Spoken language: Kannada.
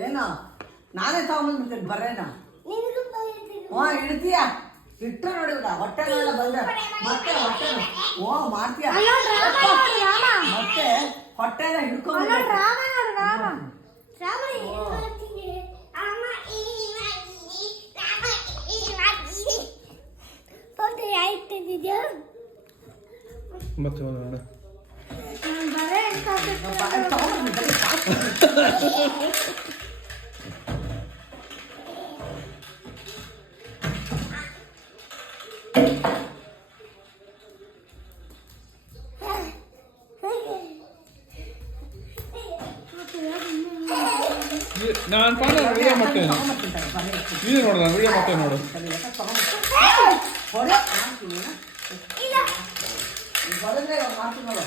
ಏನ ನಾನೇ ತಗೊಂಡ್ಬಿಡ್ತೀನಿ ಬರೇನ ಇಡ್ತೀಯ ಇಟ್ಟು ನೋಡಿ ಹೊಟ್ಟೆ ಮೇಲೆ ಬಂದ ಮತ್ತೆ ಹೊಟ್ಟೆ ಮಾಡ್ತೀಯ ಮತ್ತೆ ಹೊಟ್ಟೆನ ಹಿಡ್ಕೊಂಡು ಮತ್ತೆ ನಾನು ಪಾಲ ವಿಡಿಯೋ ಮಾಡ್ತೇನೆ ವಿಡಿಯೋ ನೋಡು ನಾನು ವಿಡಿಯೋ ಮಾಡ್ತೇನೆ ನೋಡು ಮಾಡ್ತೀನಿ ನೋಡು